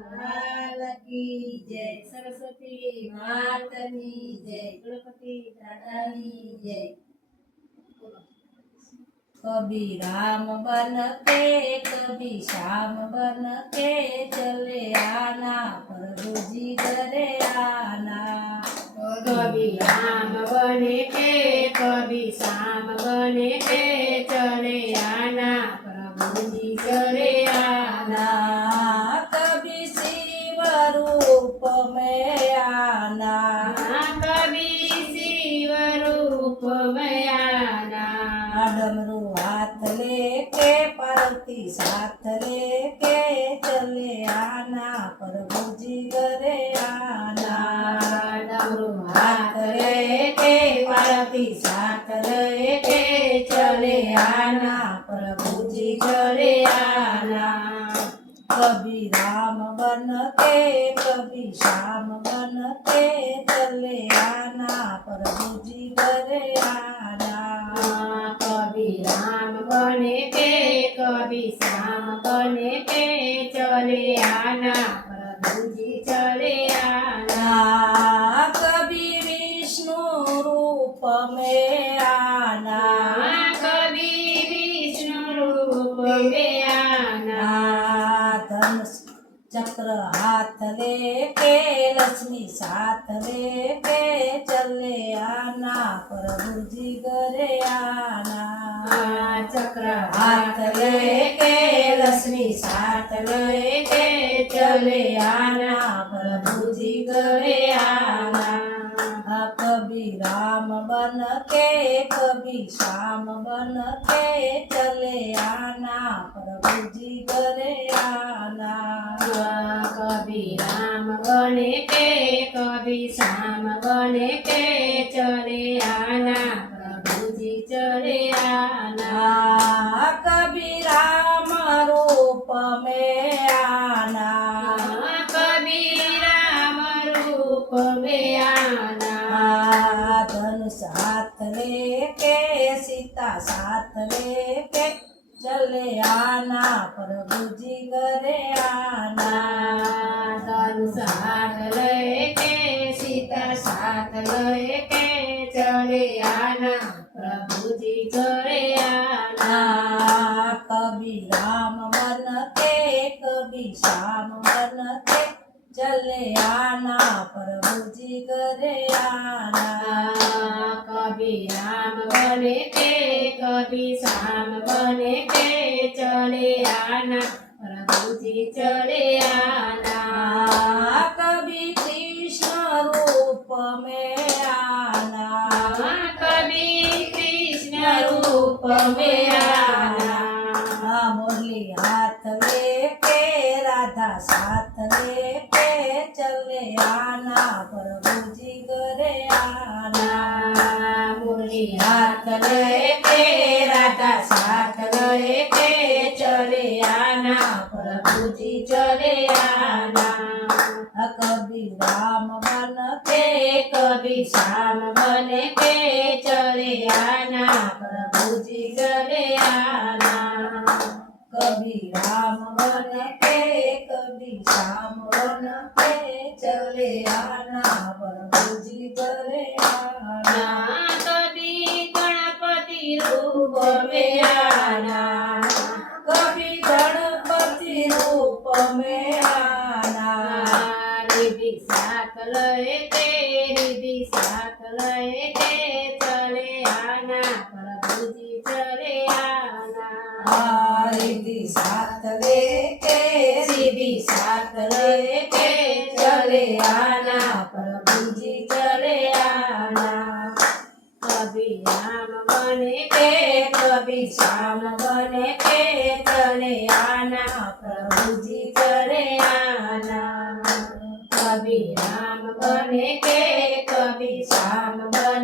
लाल की जय। सरस्वती मातनी जय। गणपति दादानी जय। कभी राम बन के कभी श्याम बन के चले आना, प्रभु जी घरे आना। कभी राम बने के कभी श्याम बने के चले आना, प्रभु जी चले आना। कभी शिव रूप में आना, कभी शिव रूप में आना। डमरू हाथ लेके पार्वती साथ लेके चले आना, प्रभु जी घरे आना। डमरू हाथ लेके पार्वती साथ लेके चले आना, प्रभु जी चले आना। कभी राम बन के कभी श्याम बन के चले आना, प्रभु जी घरे आना। कभी राम बने के कभी श्याम बने के चले आना, प्रभु जी चले आना। कभी विष्णु रूप में आना, कभी विष्णु रूप में आना। धनुष चक्र हाथ लेके लक्ष्मी साथ लेके चले आना, प्रभु जी घरे आना। चक्र हाथ लेके लक्ष्मी साथ लेके चले आना, प्रभु जी घरे आना। कभी राम बन के कभी श्याम बन के चले आना, प्रभु जी घरे आना। कभी राम बने के कभी श्याम बने के चले आना, प्रभु जी चले आना। कभी राम रूप में आना, कभी राम रूप में आना। धनुष हाथ लेके सीता साथ लेके चले आना, प्रभु जी घरे आना। धनुष हाथ लेके सीता साथ लेके चले आना, प्रभु जी चले आना। कभी राम बन के कभी श्याम बन के चले आना, प्रभु जी घरे आना। कभी राम बने के कभी श्याम बने के चले आना, प्रभु जी चले आना। कभी कृष्ण रूप में आना, कभी कृष्ण रूप में आना। मुरली हाथ लेके राधा साथ लेके चले आना, प्रभु जी घरे आना। मुरली हाथ लेके राधा साथ लेके चले आना, प्रभु जी चले आना। कभी राम बन के कभी श्याम बने के चले आना, प्रभु जी चले आना। कभी राम बन के कभी श्याम बन के चले आना, प्रभु जी घरे आना। कभी गणपति रूप में आना, कभी गणपति रूप में आना। रिधि साथ लेके रिधि साथ लेके चले आना, प्रभु जी चले आना। रिधि साथ लेके रिधि साथ लेके चले आना, प्रभु जी चले आना। कभी राम बने के कभी श्याम बने के चले आना, प्रभु जी चले आना। कभी राम बने के कभी श्याम बने